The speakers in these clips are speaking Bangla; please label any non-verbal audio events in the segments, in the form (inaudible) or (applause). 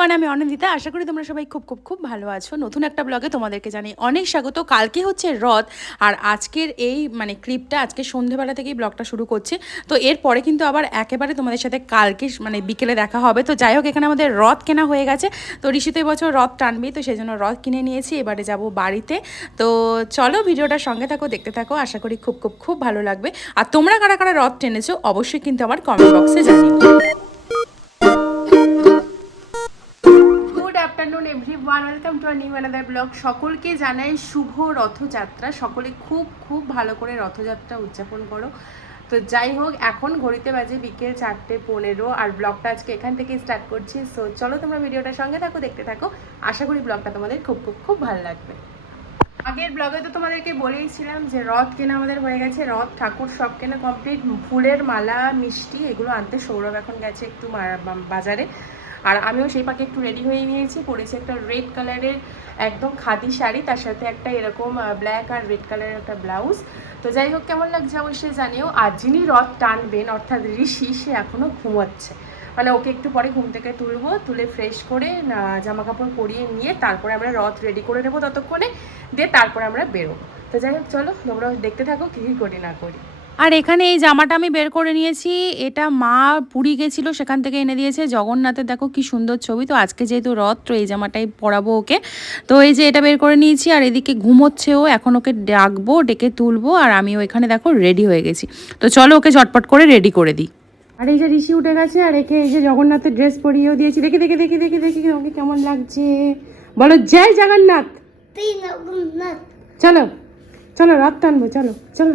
এভরিওয়ান আমি অনন্দিতা। আশা করি তোমরা সবাই খুব খুব খুব ভালো আছো। নতুন একটা ব্লগে তোমাদেরকে জানি অনেক স্বাগত। কালকে হচ্ছে রথ, আর আজকের এই মানে ক্লিপটা আজকে সন্ধেবেলা থেকেই ব্লগটা শুরু করছে। তো এরপরে কিন্তু আবার একেবারে তোমাদের সাথে কালকে মানে বিকেলে দেখা হবে। তো যাই হোক, এখানে আমাদের রথ কেনা হয়ে গেছে। তো ঋষি তো এবছর রথ টানবি তো সেই জন্য রথ কিনে নিয়েছি। এবারে যাব বাড়িতে। তো চলো ভিডিওটার সঙ্গে থাকো, দেখতে থাকো। আশা করি খুব খুব খুব ভালো লাগবে। আর তোমরা কারা কারা রথ টেনেছো, অবশ্যই কিন্তু আমার কমেন্ট বক্সে জানিও। Everyone welcome to new another blog সকলকে জানাই শুভ রথযাত্রা। সকলে খুব খুব ভালো করে রথযাত্রা উদযাপন করো। তো যাই হোক, এখন ঘড়িতে বাজে বিকেল চারটে পনেরো আর ব্লগটা আজকে এখান থেকে স্টার্ট করছি। সো চলো তোমরা ভিডিওটার সঙ্গে থাকো, দেখতে থাকো। আশা করি ব্লগটা তোমাদের খুব খুব খুব ভালো লাগবে। আগের ব্লগে তো তোমাদেরকে বলেইছিলাম যে রথ কেনা আমাদের হয়ে গেছে। রথ, ঠাকুর সব কেনা কমপ্লিট ফুলের মালা, মিষ্টি, এগুলো আনতে সৌরভ এখন গেছে একটু বাজারে। আর আমিও সেই পাখি একটু রেডি হয়ে নিয়েছি। পরেছি একটা রেড কালারের একদম খাদি শাড়ি, তার সাথে একটা এরকম ব্ল্যাক আর রেড কালারের একটা ব্লাউজ তো যাই হোক, কেমন লাগছে অবশ্যই জানিও। আর যিনি রথ টানবেন, অর্থাৎ ঋষি, সে এখনও ঘুমাচ্ছে। মানে ওকে একটু পরে ঘুম থেকে তুলবো, তুলে ফ্রেশ করে জামা কাপড় পরিয়ে নিয়ে তারপরে আমরা রথ রেডি করে নেব ততক্ষণে, দিয়ে তারপরে আমরা বেরোবো। তো যাই হোক, চলো তোমরা দেখতে থাকো, কী করি না করি। আর এখানে এই জামাটা আমি বের করে নিয়েছি। এটা মা পুরী গেছিল সেখান থেকে এনে দিয়েছে। জগন্নাথের দেখো কি সুন্দর ছবি। তো আজকে যেহেতু রথ তো এই জামাটাই পরাবো ওকে। তো এই যে এটা বের করে নিয়েছি আর এদিকে ঘুমোচ্ছেও এখন ওকে ডাকবো ডেকে তুলবো আর আমিও এখানে দেখো রেডি হয়ে গেছি। তো চলো ওকে ঝটপট করে রেডি করে দিই। আর এই যে ঋষি উঠে গেছে আর একে এই যে জগন্নাথের ড্রেস পরিয়েও দিয়েছি। দেখে দেখে দেখে দেখে দেখে ওকে কেমন লাগছে। বলো জয় জগন্নাথ! চলো চলো রথ টানবো চলো চলো।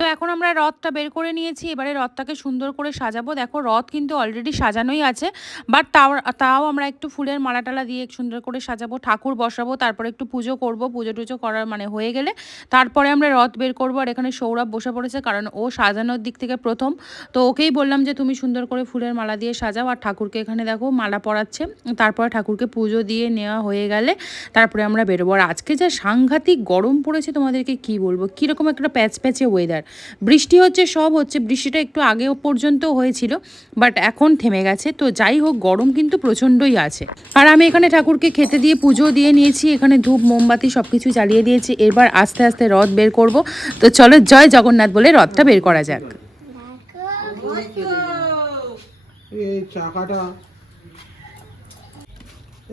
তো এখন আমরা রথটা বের করে নিয়েছি, এবারে রথটাকে সুন্দর করে সাজাবো। দেখো, রথ কিন্তু অলরেডি সাজানোই আছে বাট তাও তাও আমরা একটু ফুলের মালা টালা দিয়ে সুন্দর করে সাজাবো, ঠাকুর বসাবো, তারপরে একটু পুজো করব, পুজো টুজো করার মানে হয়ে গেলে। তারপরে আমরা রথ বের করব, আর এখানে সৌরভ বসে পড়েছে, কারণ ও সাজানোর দিক থেকে প্রথম। তো ওকেই বললাম যে, তুমি সুন্দর করে ফুলের মালা দিয়ে সাজাও, আর ঠাকুরকে এখানে দেখো, মালা পরাচ্ছে। তারপরে ঠাকুরকে পুজো দিয়ে নেওয়া হয়ে গেলে, তারপরে আমরা বেরোবো। আর আজকে যা সাংঘাতিক গরম পড়েছে, তোমাদেরকে কি বলব? কীরকম একটা প্যাচ প্যাচে ওয়েদার বৃষ্টি হচ্ছে, সব হচ্ছে, বৃষ্টিটা একটু আগে পর্যন্ত হয়েছিল, বাট এখন থেমে গেছে। তো যাই হোক, গরম কিন্তু প্রচণ্ডই আছে। আর আমি এখানে ঠাকুরকে খেতে দিয়ে পুজো দিয়ে নিয়েছি, এখানে ধূপ, মোমবাতি সব কিছু জ্বালিয়ে দিয়েছি। এবার আস্তে আস্তে রথ বের করব। তো চলো, জয় জগন্নাথ বলে রথটা বের করা যাক।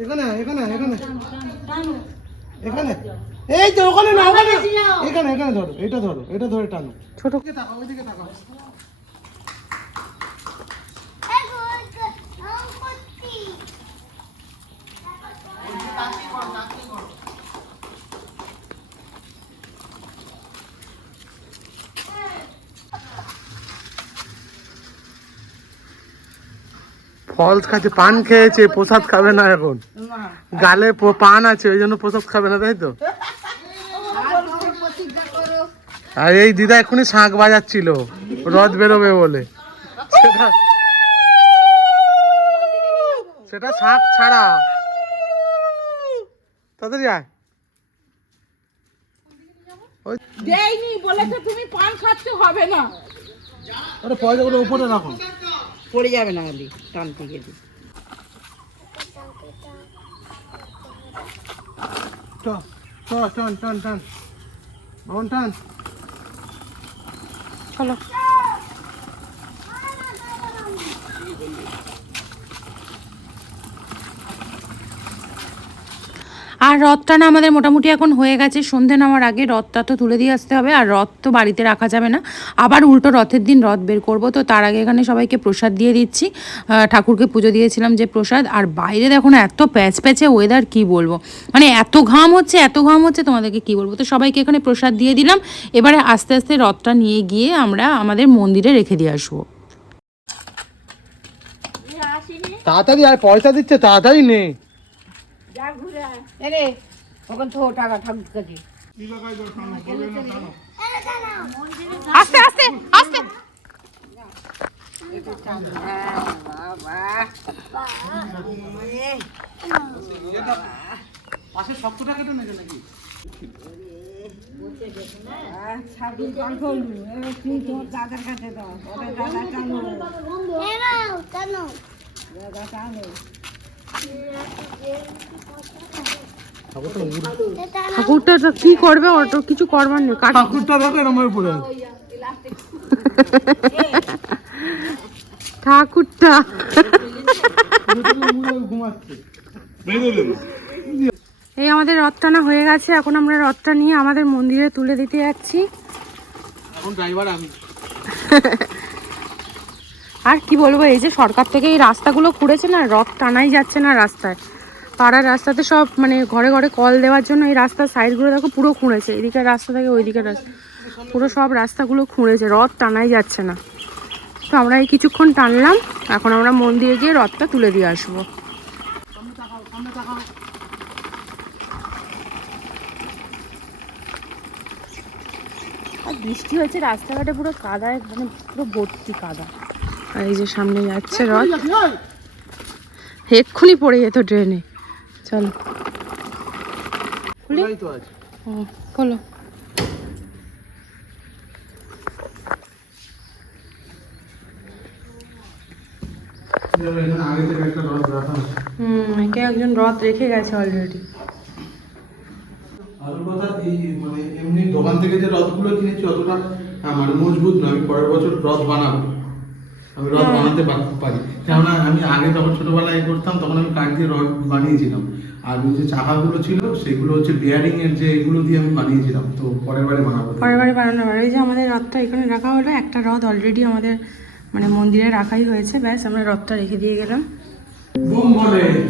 এখানে এখানে এখানে এখানে? এই তো ওখানে না ওখানে এখানে এখানে ধরো এটা ধরো এটা ধরে টানো। ছোট। তাকাও ওইদিকে তাকাও। ফলস খাচ্ছে পান খেয়েছে প্রসাদ খাবে না এখন। গালে পান আছে ওই জন্য প্রসাদ খাবে না তাই তো? আর এই দিদা এক্ষুনি শাঁখ বাজাচ্ছিল রথ বেরোবে বলে। সেটা সেটা শাঁখ ছাড়া। তাড়াতাড়ি যায় ওই দেয়নি বলেছে তুমি পান খাচ্ছ হবে না। আরে পয়সাগুলো উপরে রাখো। পড়ে যাবে না আলি টানতে গেলে চ চ টান টান টান। টান। চলো। আর রথটা না আমাদের মোটামুটি এখন হয়ে গেছে। সন্ধে নামার আগে রথটা তো তুলে দিয়ে আসতে হবে, আর রথ তো বাড়িতে রাখা যাবে না। আবার উল্টো রথের দিন রথ বের করব, তো তার আগে এখানে সবাইকে প্রসাদ দিয়ে দিচ্ছি। ঠাকুরকে পুজো দিয়েছিলাম যে প্রসাদ। আর বাইরে দেখো না, এত প্যাচ প্যাচে ওয়েদার কি বলব? মানে এত ঘাম হচ্ছে, এত ঘাম হচ্ছে, তোমাদেরকে কি বলব? তো সবাইকে এখানে প্রসাদ দিয়ে দিলাম। এবারে আস্তে আস্তে রথটা নিয়ে গিয়ে আমরা আমাদের মন্দিরে রেখে দিয়ে আসব। তাড়াতাড়ি আর পয়সা দিচ্ছে, তাড়াতাড়ি নে। এরে ওখান তো টাকা ঠাকুর কাছে আস্তে আস্তে আস্তে। পাশে শক্তটা কাছে দাও দাদা টানো দাদা টানো ঠাকুরটা তো কি করবে? তো কিছু করবার নেই ঠাকুরটা দেখো এরম ভাবে পড়ে আছে। (laughs) ঠাকুরটা। এই আমাদের রথ টানা হয়ে গেছে এখন আমরা রথটা নিয়ে আমাদের মন্দিরে তুলে দিতে যাচ্ছি। এখন ড্রাইভার আমি। আর কি বলব এই যে সরকার থেকে এই রাস্তাগুলো খুঁড়েছে না রথ টানাই যাচ্ছে না রাস্তায়। পাড়ার রাস্তাতে সব মানে ঘরে ঘরে কল দেওয়ার জন্য এই রাস্তার সাইডগুলো দেখো পুরো খুঁড়েছে, এদিকের রাস্তা থেকে ওইদিকের রাস্তা। পুরো সব রাস্তাগুলো খুঁড়েছে, রথ টানাই যাচ্ছে না। তো আমরা এই কিছুক্ষণ টানলাম, এখন আমরা মন্দিরে গিয়ে রথটা তুলে দিয়ে আসব। আর বৃষ্টি হয়েছে, রাস্তাঘাটে পুরো কাদায় মানে পুরো ভর্তি কাদা। আর এই যে সামনে যাচ্ছে রথ। এক্ষুনি পড়ে যেত ট্রেনে। চলো। খুলি ও খোলো। হুম একে একজন রথ রেখে গেছে অলরেডি আর কথা এই মানে এমনি দোকান থেকে যে রথগুলো কিনেছি অতটা আহ, মানে মজবুত নয় আমি পরের বছর রথ বানাবো। আমি রথ বানাতে পা- পারি। কেননা আমি আগে যখন ছোটবেলায় করতাম তখন আমি কাঠ দিয়ে রথ বানিয়েছিলাম। আর ওই যে চাকাগুলো ছিল সেগুলো হচ্ছে বেয়ারিং এর যে এগুলো দিয়ে আমি বানিয়েছিলাম। তো পরের বারে বানাবো। পরের বারে বানানো হবে। এই যে আমাদের রথটা এখানে রাখা হলো একটা রথ অলরেডি আমাদের মানে মন্দিরে রাখাই হয়েছে। ব্যাস আমরা রথটা রেখে দিয়ে গেলাম। বুম বলে।